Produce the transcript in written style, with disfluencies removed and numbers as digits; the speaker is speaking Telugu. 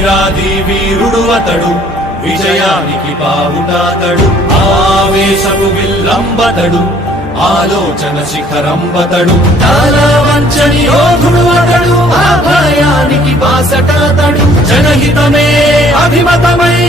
వీరాది వీరుడు అతడు, విజయానికి బావుటాతడు, ఆవేశపు విల్లంబతడు, ఆలోచన శిఖరంబతడు, చాలా వంచని యోధుడు అతడు, ఆ భయానికి బాసటాతడు, జనహితమే అభిమతమై